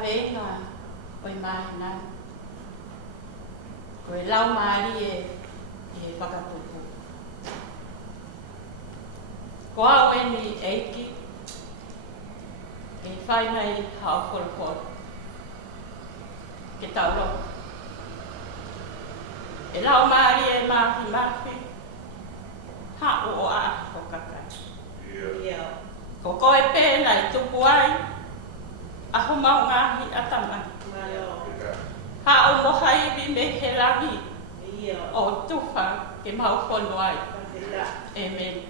whakawenga o i mahina. Ko e lau maari e whakatupu. Ko au e ni eiki, e whainai hao wholokoro. Ke tauro. E lau maari e mahi, ha o a o kakai. Ko koe pēna i tupu ai, aho mau ngahi atamani. Ha o mohaiwi me he rangi o tuwha ke mau whono ai. Amen.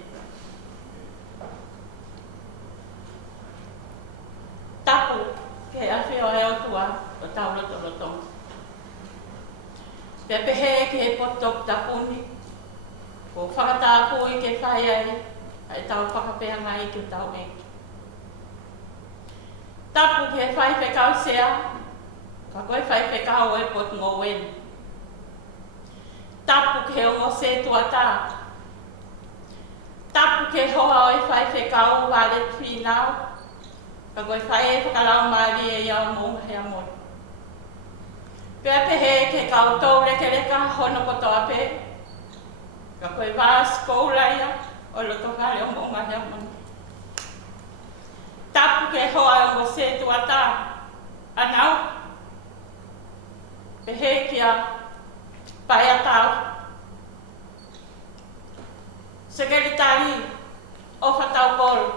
Tapu ke awhio e o tua o taurotorotonga. Pepehe ke potok tapuni, ko whakatāpui ke whai ai, ai tau whakapea ngai ke tau eki. Tapu ke whai whekau sea, ka koe whai whekau e pot ngowen. Tapu ke ongo se tuata. Tapu ke hoa o e whai whekau wale tūinau, ka koe whai e whakalau maari e iau monga hea moi. Pea pehe ke kau tau reke reka hono koto ape, ka koe vās koulaia o loto kare o monga hea moi. Tapu ke hoa o mo se tuata, anau, pehe kia pai atau. Sekretari o whatau koro.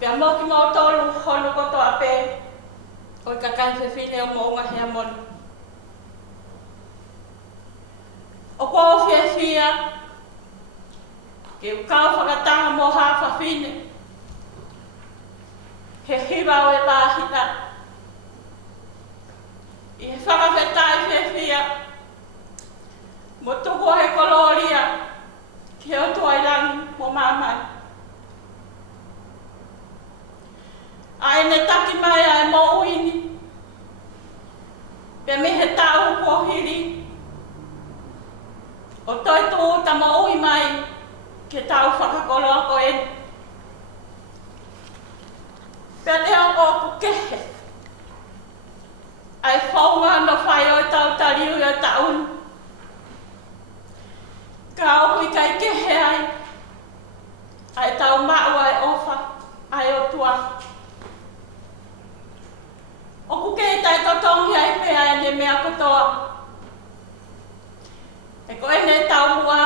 Pea moki mo tolu hono koto ape, o ka kaifewhine o mounga hea moni. O kō whiawhia, ke ukau whakatanga mo hawhawhine, he hiwa o e pāhina. I he whakawhetai whiawhia, mo tuko he koloria, ke o tuailangi mo mamai. Ai ne taki mai ai mo uini. Pe me he tau ko hiri. O toi tū ta mo ui mai ke tau whakakolo ako e. Pe leo o kukehe. Ai whaunga no whai o tau tariu i o taun. Ka oku i kai kehe ai. Ai tau mau ai ofa. Ai o tua. O kuke tai totongi ai pea e ne mea kotoa. E ko ene tau mua,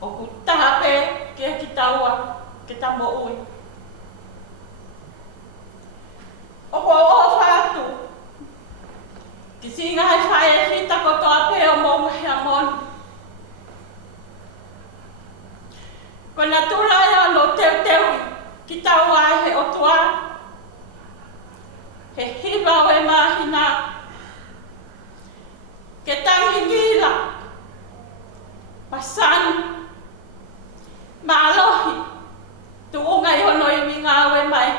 o ku tahape ke ki taua, ke tamo ui. O ko o whātu, ki singa hai whae e whita kotoa pe o monga hea moni. Ko na tūraia no teu teui, ki taua ai he otua. He hiwa o e mahina. Ke tangi ngila. Pasani. Maalohi. Tuunga i hono i minga o e mai.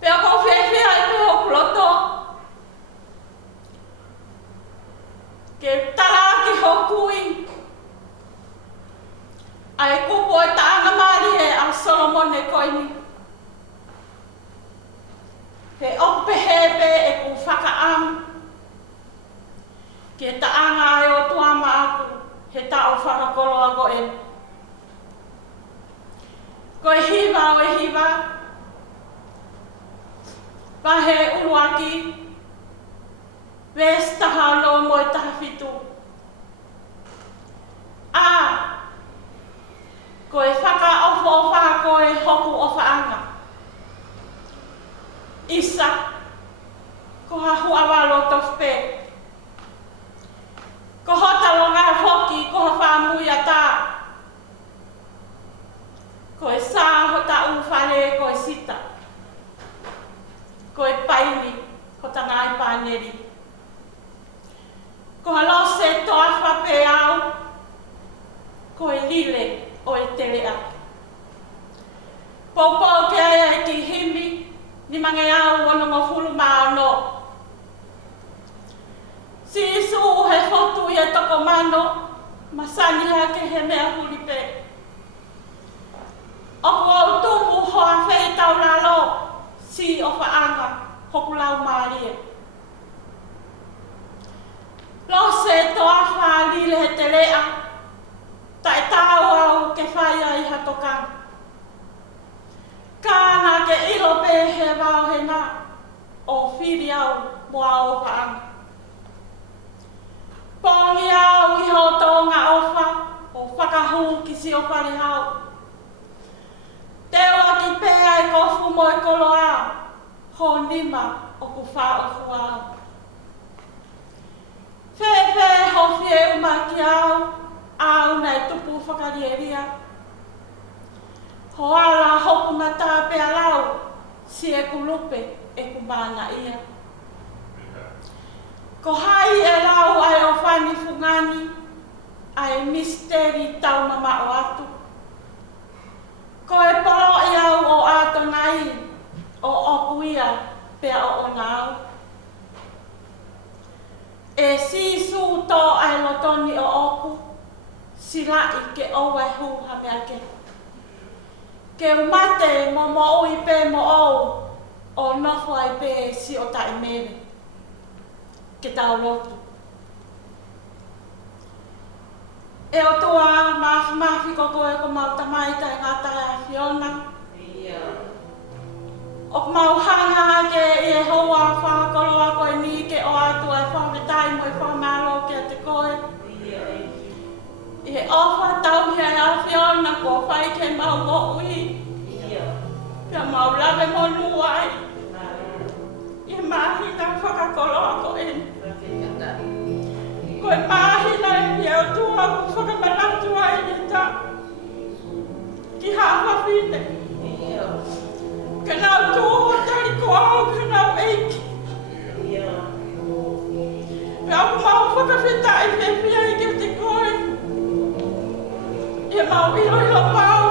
Pea ko whiawhia i peo kuloto. Ke taraki ho kui. Ai kupo e taanga maari e a Solomon e koini. He ope hepe e ku whakaam. Ke taanga e o tuama aku, he tau whakakolo ako e. Ko e hiwa o e hiwa. Pahe uruaki. Wes taha no mo e taha fitu. Ko e whaka ofo o whako e hoku o whaanga. Isa, ko hahu awalo tofpe. Ko hotalo ngā hoki, ko hawhamui a tā. Ko e sā hota uwhare, ko e sita. Ko e paini, hota ngā i pāneri. Ko halose toa whape au. Ko e lile o e telea. Poupou ke aia e ki himi, ni mange au ono mo fulu maano. Si isu he fotu i e toko mano, masani hake he mea huripe. Oku au tumu hoa mua o whaanga. Pōngi au I ho tōnga ofa, o whakahu ki si o whare hau. Te oa ki pēa I kofu mo I kolo au, ho nima o ku wha o fuau. Whewhe hofi e umaki au nei tupu whakarieria. Ho ala hoku mata pēa lau, si e kulupe e kumana ia. Ko hai e lau ai o whani fungani, ai misteri tauna mao atu. Ko e polo I au o ato nai, o okuia pea o ngau. E sisu tō ai lotoni o oku, silai ke owe hu ha mea ke. Ke umate mo mo ui pe mo au, o nofo ai pe si o tai mere. Ke tau lotu. E o tua mafi koko e ko mau tamaita e ngā tae a Fiona. O mau hanga ke e hoa whakakolo a koe ni ke o atua e whametai mo e whamalo ke a te koe. E ofa tau hea a Fiona ko whai ke mau mo ui. Pea mau lawe mo nuai. E mahi nā whakakolo a koe ni. Koe mahi nā e o tua ku whakamanatu ai ni ta. Ki hawa whine. Ka nau tō tari ko au ka nau eiki. Pea ku mau whakawhetai whewhia I ke te koe. E mau ilo pau.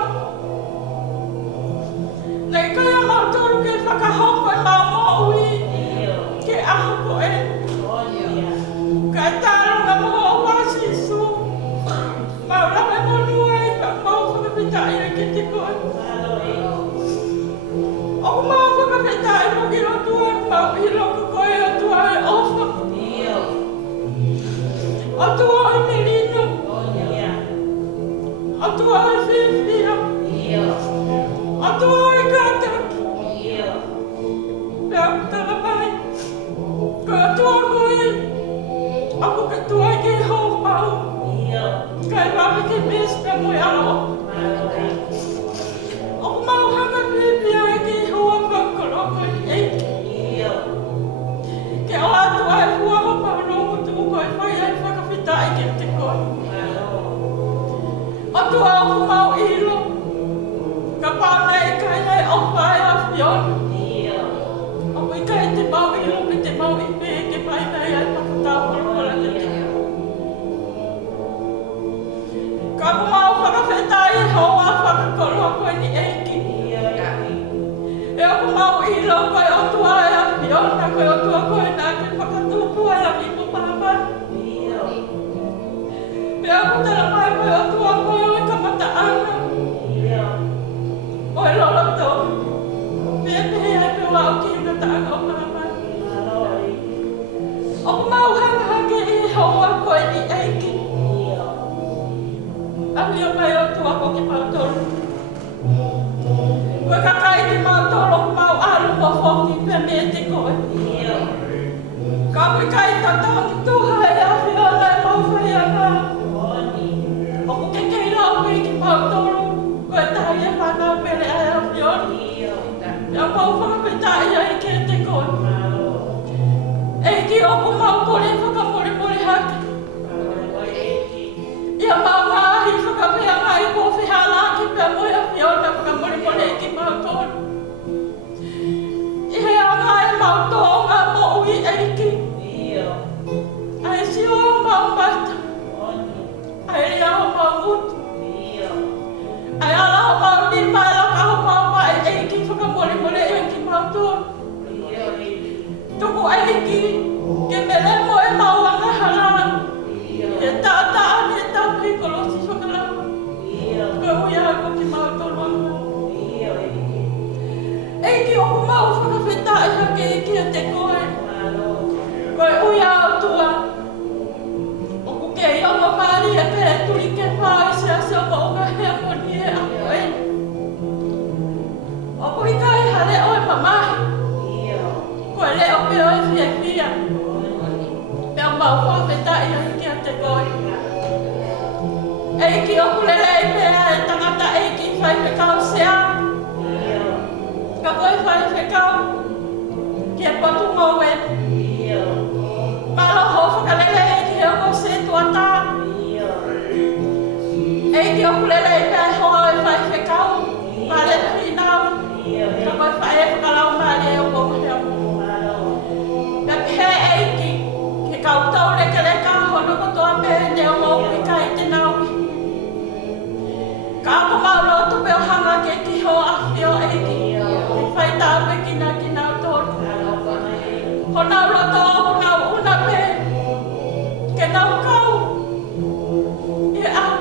Nei kai a mau toru ke whakahoko e mau mo ui. Ke aho koe. Ka tāronga mo o wasisu. Mau rawe mo nuai ka mau whakawhetai e ke te koe. O mau whakawhetai mo ki rotua mau ilo ko koe o tua e ofa. O tua e melino. O tua e whiwhia. O tua e kātaki. Pea kutala mai. Ko o tua koe. Ako ka tua e ke hou mau. Kai wawe ke mespe mo e alo. O mau hanga whiwhia e ke hoa whakolo koe eiki. Ke o atua e hua ho paurongo tuku koe whai ai whakawhitai ke te koe. O tua o mau ilo. Ka pāna e kai ai o whai a Fiona. O kui kai te mau ilo me te mau I pē ke pai nei ai whakatau kolola te te. Ka mau whakawhetai e hoa whakakolo koe ni eiki. E o mau ilo koe o tua e a Fiona koe o tua koe nā ke whakatupu ai a mipo pāpai. Pea kutara mai koe o tua koe o e kamata ana. O e lolo tō. Pea pēhea e pēwa o ki na tāna o pāpai. O mau hanga ke I hoa koe ni eiki. Ahio mai o tua ko ki mautoro. Koe kakai ki mautoro mau alu mo whoki pia me te koe. Ka koe kai tatau ki tuha e a Fiona e mau whai ana. O ko ke kei lau me ki mautoro. Koe tahi e whanau pele ai a Fiona. Ia mau whakawhetai ai ke te koe. Eiki o ko mau kore whakamore haki. Ia mau ngahi whakawhea ngai ko whihala ki pia moe a Fiona whakamore ki mautoro. I hea ngai mau tōnga mo ui eiki. Ai si o mau mata. Ai ria o mau mutu. Ai ala o mau lima e laka o mau mai eiki whakamore ki mautoro. Tuku eiki ke mele mo e mau anga halana. E tāta ani e tau hikolosi whakalama. Koe ui ako ki mautoro anga. Eiki o mau whakawhetai hake ki a te koe. Koe ui au tua. O ku kei o ma mari e pere turi ke whai se a se o ma unga hea moni e a koe. O ku i kai hare o e mamahi. Koe leo peo e fia fia. koi. Eiki o kulele e pēa e tangata eiki whai whekau sea. Ka koe whai whekau ki e potu ngowe. Malo ho whakalele eiki he o se tuata. Eiki o kulele e pēa hoa e whai whekau. Mare pinau. Ka koe whai e whakalau mare e o komuhea. Ka pehe eiki ke kautau leke leka hono kotoa pehe ne o mau pika i te naui. Ka ako maulo tupe o hanga ke kiho awhio eiki. Ke whai tāpe kina o tōru. Honau roto o honau una pe. Ke nau kau. E au.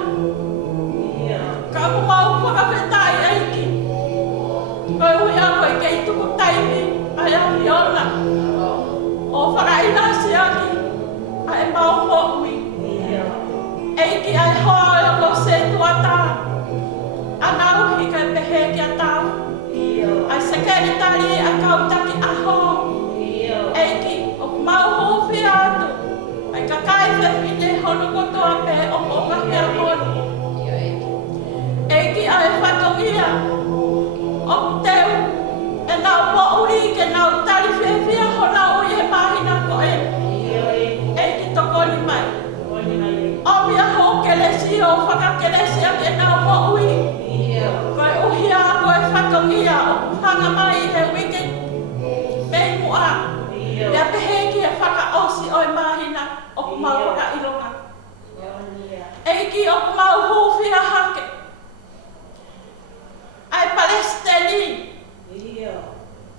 Ka ako mau whakawhetai eiki. Koe hui a koe ke i tuku taimi. Ai a whiona. O whakaina si aki. Ai mau mo'ui. Eiki ai hoa e o se tuata. Anau hika e pehe ki a tau. Ai sekeritari a kautaki aho. Eiki o mau hofi atu. Ai kakai whewhine honu kotoa pe o ngahi a honu. Eiki ai whatongia. O teu. E nau mo'ui ke nau tari whewhia hona ui e mahina ko e. Eiki tokoni mai. O mia ho kelesi o whakakelesi a ke nau mo'ui. Koe uhia koe whatongia o hanga mai he wike mei mua. Ia pehe ki e whakaosi o e mahina o kumau whakailonga. Eiki o kumau hūwhia hake. Ai Palestini.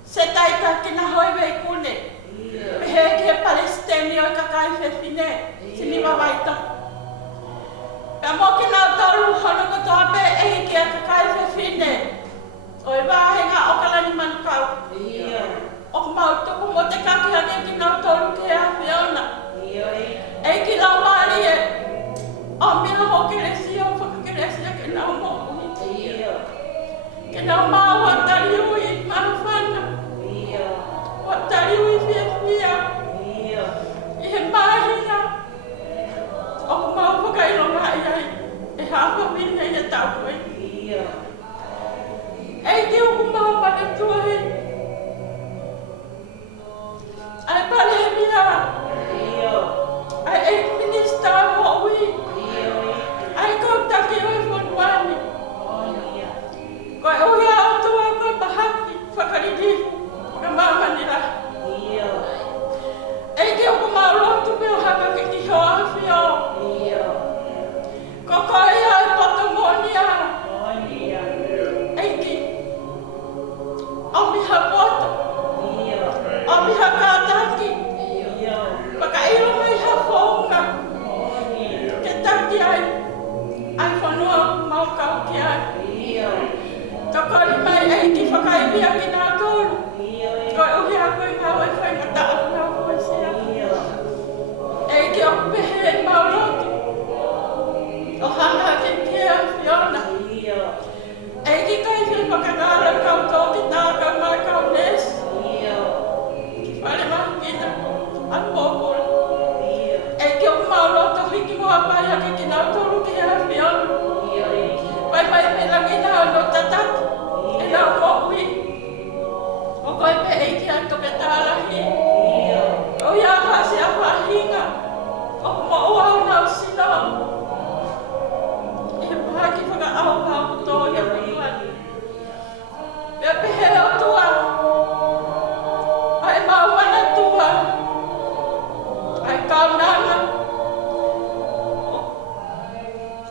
Se taita kina hoiwe i kune. Pehe ki e Palestini o i kakai whewhine. Sini wawaita. Pea mo ki nau tauru hono kotoa pe eiki a kakai whewhine. O i wāhenga o kalani manukau. O kumau tuku mo te kaki hake ki nau tauru ke a whiona. Eiki lau maari e. O mila ho keresi o whakakeresi a ke nau mo. Ke nau maa watari ui marufana. Watari ui whiawhia. I he mahina. O kumau whakailonga i ai. E hawa mine i e tau koe. Eiki o kumau pane tuahe. Ai pale e mia. Ai eik minista mo ui. Ai kautaki oi whanuani. Koe ui autua koe mahaki whakaririfu. Ka mamanira. Eiki o kumau lotu me o hanga ke kiho awhio. Ko koe ai patomonia. Eiki. O miha poto. O miha kātaki. Whakairo mai ha whaunga. Ke taki ai. Ai whanua mau kau ki ai. Tokori mai eiki whakaibia ki nā tōru. Koe uhi a koe ngā wai whaingata a ngā koe sea. Eiki o pehe mau lotu. O hana ke kia whiona. Eiki kai whi whakangāra kau tō ki tā kau mai kau nes. Ki whare mahukina. A pōpura. Eiki o mau lotu hiki mua pai hake ki nā tōru ki hea whiona. Pai pai me langina o no tataki. E nau mo ui. O koe pe eiki a toke tālahi. O ia hasi a whahinga. O mo ua o nau sinoa. E mahaki whaka au hau tō ia whiwani. Pea pehe o tua. Ai mau mana tua. Ai kaunanga.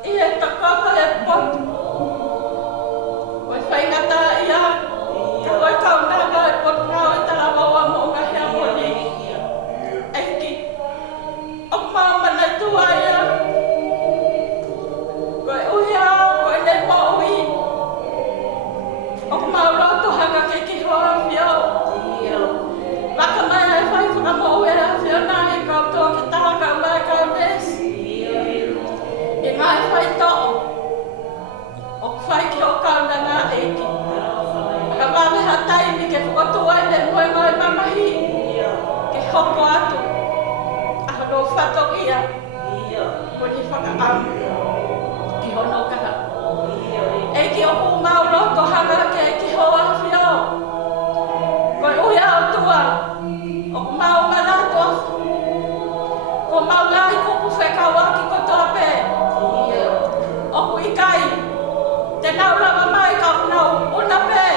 I e takaka e potu. Koe whaingata ia. Ka koe kaunanga e potu rau e talawa wa mo ngā hea moni. Eiki. O mau mana tua ia. Koe uhia, koe ne mo ui. O mau roto hanga ke ki hoa whio. Waka mai ai whai whaka mo ue a whiona e kau tō ke taha kau mai kau nes. E ngai whai to'o. O whai ki o kaunanga eiki. Ka waweha taimi ke whakatua i me moe ngai mamahi. Ke hoko atu. A hono whato ia. whakaam ki hono kara. E ki o pumau loto hanga ke ki hoa whio. Koe uia o tua, o kumau malato. Ko mau lai kupu whekau aki ko toa pē. O ku ikai, te nau lava mai ka unau una pē,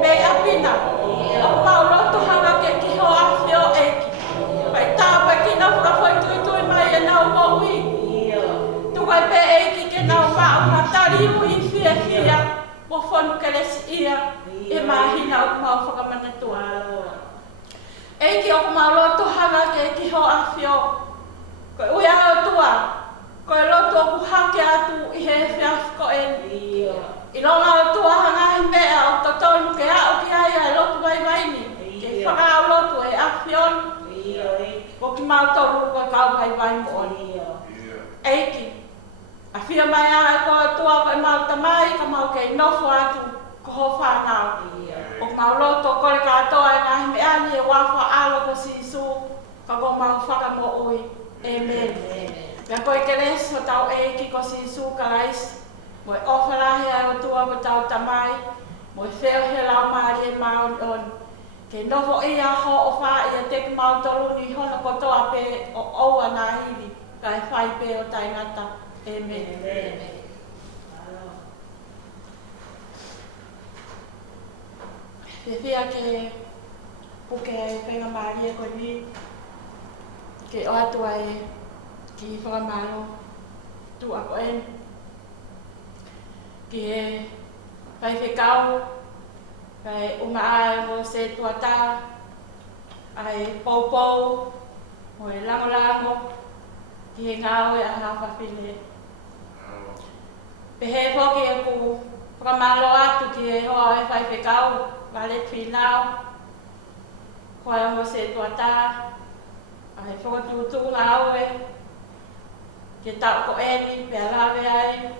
me apina. O kumau loto hanga ke ki hoa whio eki. Pai tāpai ki nau whakawhoi tui tui mai e nau mo ui. Tukai pē eki ke nau whao matari ui whia whia. Mo whonu ke lesi ia, e mahina o kumau whakamanatua. Eki o kumau loto hanga ke ki hoa whio. Koe ui ao tua, koe loto o kuhake atu i he whiawhi ko e. I longa o tua hanga i mea o totonu ke a o ki aia e lotu vai vaini. Ke whakao lotu e a whionu. Ko ki mau toru koe kau vai vai mo oni. Eiki, a whia mai a e koe tua koe mau tamai ka mau kei nofo atu ko ho whanau. O mau loto kore katoa e ngahi me ani e wawha alo ko sisu ka ko mau whakamo ui. Amen. Pea koe ke reso tau eiki ko sisu ka raisi. Moe ofalahe ai o tua ko tau tamai. Moe wheo he lau maari e maon on. Ke nofo ia ho o wha ia te mau toru ni hono ko toa pe o oua nā hiri. Kai whai pe o taingata. Amen. Te whia ke puke ai whenga maari e koe ni. Ke o atua e ki whakamaro tu ako en. Ki e whai whekau, kai uma ai mo se tuata, ai poupou, mo e lango, ki he ngau e aha whawhine. Pehe whoki e ku whakamaro atu ki e hoa e whai whekau, wale whinau, koe mo se tuata, ai whakatutu ngā aue, ke tau ko eni, pia lawe ai,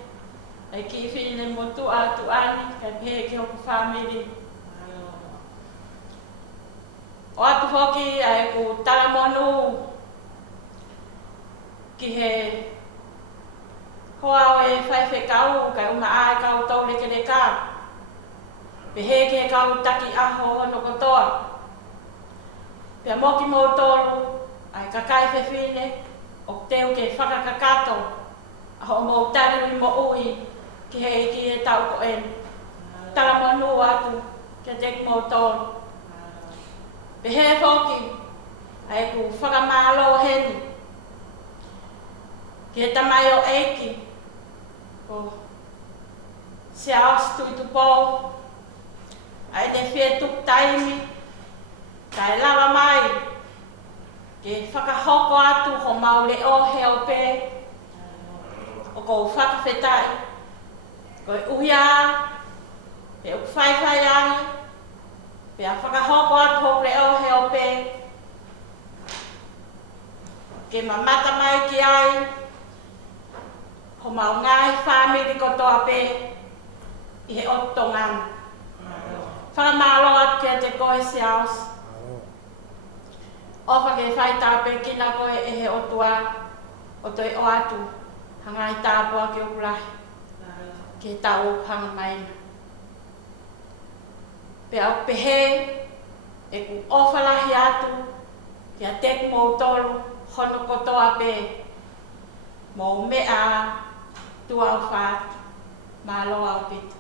ai ki whine mo tu atu ani, kai pehe ki hoku whamiri. O atu hoki ai ku taramonu, ki he hoa o e whai whekau, kai uma ai kau tau leke leka. Pehe ki he kau taki aho no kotoa. Pia moki mo tolu, ai kakai whewhine, o teo ke whakakakato, a ho mo tari mo ui, ki he iki e tau ko en. Tara manu atu, ke tek mo tolu. Pehe whoki, ai ku whakamalo heni, ki he tamai o eiki, ko se aus tui tupo, ai te whie tuk taimi, kai lawa mai, ke whakahoko atu ho maure o heo pē, o kou whakawhetai, koe uhia, pe uku whaiwhai ai, pe a whakahoko atu ho reo heo pē, ke mamata mai ki ai, ho mau ngai whamiri kotoa pē, i he otongan. Whakamalo atu kia te koe si aus. Ofa ke whai tāpe kina koe e he otua, o toi o atu, hangai tāpua ki okurahi, ke tau hanga maina. Pea o pehe, e ku ofalahi atu, kia tek mō tolu, hono kotoa pē, mō mea, tua o whāt, malo au pita.